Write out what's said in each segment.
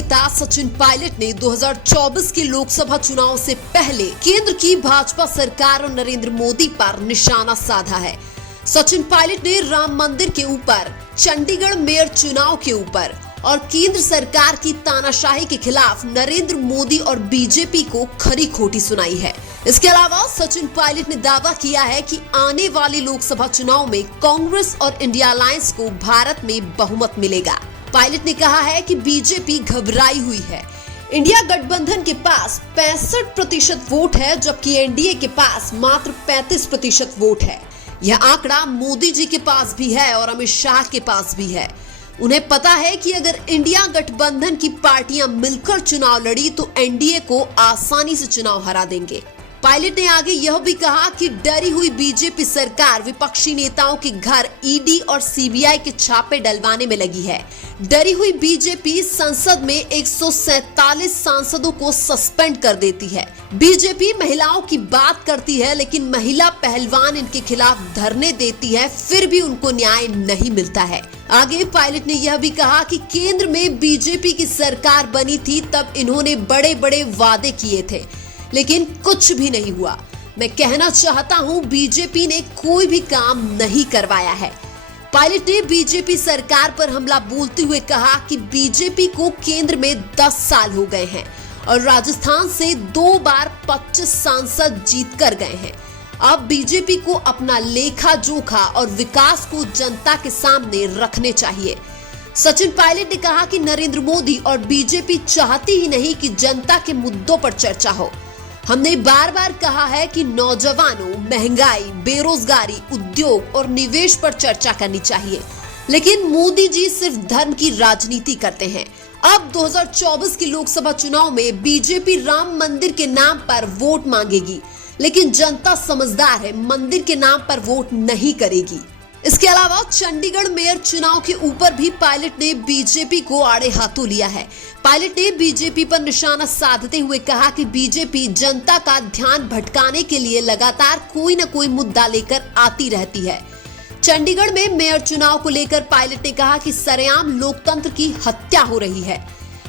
नेता सचिन पायलट ने 2024 के लोकसभा चुनाव से पहले केंद्र की भाजपा सरकार और नरेंद्र मोदी पर निशाना साधा है। सचिन पायलट ने राम मंदिर के ऊपर, चंडीगढ़ मेयर चुनाव के ऊपर और केंद्र सरकार की तानाशाही के खिलाफ नरेंद्र मोदी और बीजेपी को खरी खोटी सुनाई है। इसके अलावा सचिन पायलट ने दावा किया है कि आने वाले लोकसभा चुनाव में कांग्रेस और इंडिया अलायंस को भारत में बहुमत मिलेगा। पायलट ने कहा है कि बीजेपी घबराई हुई है। इंडिया गठबंधन के पास 65% वोट है, जबकि एनडीए के पास मात्र 35% वोट है। यह आंकड़ा मोदी जी के पास भी है और अमित शाह के पास भी है। उन्हें पता है कि अगर इंडिया गठबंधन की पार्टियां मिलकर चुनाव लड़ी तो एनडीए को आसानी से चुनाव हरा देंगे। पायलट ने आगे यह भी कहा कि डरी हुई बीजेपी सरकार विपक्षी नेताओं के घर ईडी और सीबीआई के छापे डलवाने में लगी है। डरी हुई बीजेपी संसद में 147 सांसदों को सस्पेंड कर देती है। बीजेपी महिलाओं की बात करती है, लेकिन महिला पहलवान इनके खिलाफ धरने देती है, फिर भी उनको न्याय नहीं मिलता है। आगे पायलट ने यह भी कहा कि केंद्र में बीजेपी की सरकार बनी थी, तब इन्होंने बड़े बड़े वादे किए थे, लेकिन कुछ भी नहीं हुआ। मैं कहना चाहता हूं, बीजेपी ने कोई भी काम नहीं करवाया है। पायलट ने बीजेपी सरकार पर हमला बोलते हुए कहा कि बीजेपी को केंद्र में 10 साल हो गए हैं और राजस्थान से 2 बार 25 सांसद जीत कर गए हैं। अब बीजेपी को अपना लेखा जोखा और विकास को जनता के सामने रखने चाहिए। सचिन पायलट ने कहा कि नरेंद्र मोदी और बीजेपी चाहती ही नहीं कि जनता के मुद्दों पर चर्चा हो। हमने बार बार कहा है कि नौजवानों, महंगाई, बेरोजगारी, उद्योग और निवेश पर चर्चा करनी चाहिए, लेकिन मोदी जी सिर्फ धर्म की राजनीति करते हैं। अब 2024 के लोकसभा चुनाव में बीजेपी राम मंदिर के नाम पर वोट मांगेगी, लेकिन जनता समझदार है, मंदिर के नाम पर वोट नहीं करेगी। इसके अलावा चंडीगढ़ मेयर चुनाव के ऊपर भी पायलट ने बीजेपी को आड़े हाथों लिया है। पायलट ने बीजेपी पर निशाना साधते हुए कहा कि बीजेपी जनता का ध्यान भटकाने के लिए लगातार कोई न कोई मुद्दा लेकर आती रहती है। चंडीगढ़ में मेयर चुनाव को लेकर पायलट ने कहा कि सरेआम लोकतंत्र की हत्या हो रही है।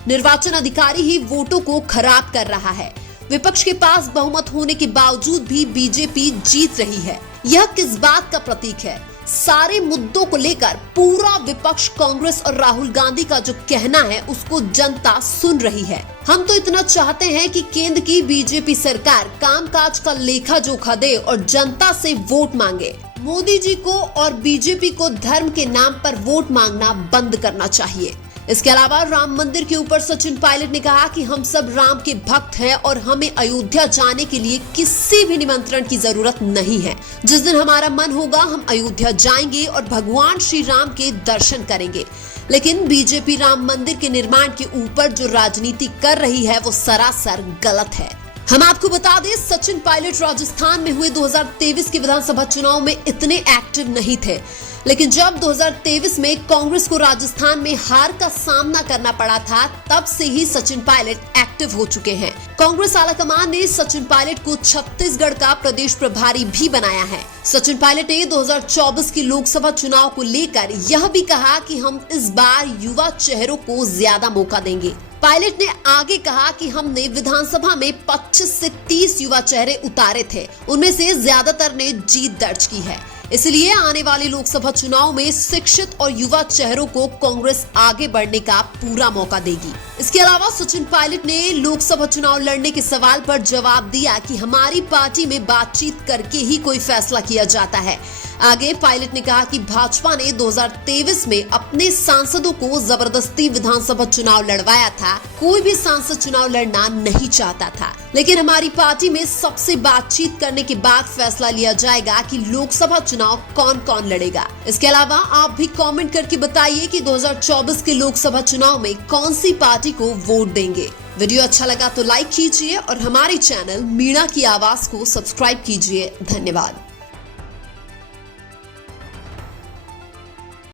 निर्वाचन अधिकारी ही वोटों को खराब कर रहा है। विपक्ष के पास बहुमत होने के बावजूद भी बीजेपी जीत रही है। यह किस बात का प्रतीक है? सारे मुद्दों को लेकर पूरा विपक्ष, कांग्रेस और राहुल गांधी का जो कहना है उसको जनता सुन रही है। हम तो इतना चाहते हैं कि केंद्र की बीजेपी सरकार कामकाज का लेखा जोखा दे और जनता से वोट मांगे। मोदी जी को और बीजेपी को धर्म के नाम पर वोट मांगना बंद करना चाहिए। इसके अलावा राम मंदिर के ऊपर सचिन पायलट ने कहा कि हम सब राम के भक्त हैं और हमें अयोध्या जाने के लिए किसी भी निमंत्रण की जरूरत नहीं है। जिस दिन हमारा मन होगा हम अयोध्या जाएंगे और भगवान श्री राम के दर्शन करेंगे। लेकिन बीजेपी राम मंदिर के निर्माण के ऊपर जो राजनीति कर रही है वो सरासर गलत है। हम आपको बता दें, सचिन पायलट राजस्थान में हुए 2023 के विधानसभा चुनाव में इतने एक्टिव नहीं थे, लेकिन जब 2023 में कांग्रेस को राजस्थान में हार का सामना करना पड़ा था, तब से ही सचिन पायलट एक्टिव हो चुके हैं। कांग्रेस आलाकमान ने सचिन पायलट को छत्तीसगढ़ का प्रदेश प्रभारी भी बनाया है। सचिन पायलट ने 2024 की लोकसभा चुनाव को लेकर यह भी कहा कि हम इस बार युवा चेहरों को ज्यादा मौका देंगे। पायलट ने आगे कहा कि हमने विधानसभा में 25 से 30 युवा चेहरे उतारे थे, उनमें से ज्यादातर ने जीत दर्ज की है। इसलिए आने वाले लोकसभा चुनाव में शिक्षित और युवा चेहरों को कांग्रेस आगे बढ़ने का पूरा मौका देगी। इसके अलावा सचिन पायलट ने लोकसभा चुनाव लड़ने के सवाल पर जवाब दिया कि हमारी पार्टी में बातचीत करके ही कोई फैसला किया जाता है। आगे पायलट ने कहा कि भाजपा ने 2023 में अपने सांसदों को जबरदस्ती विधानसभा चुनाव लड़वाया था। कोई भी सांसद चुनाव लड़ना नहीं चाहता था, लेकिन हमारी पार्टी में सबसे बातचीत करने के बाद फैसला लिया जाएगा कि लोकसभा चुनाव कौन कौन लड़ेगा। इसके अलावा आप भी कमेंट करके बताइए कि 2024 के लोकसभा चुनाव में कौन सी पार्टी को वोट देंगे। वीडियो अच्छा लगा तो लाइक कीजिए और हमारे चैनल मीणा की आवाज को सब्सक्राइब कीजिए। धन्यवाद।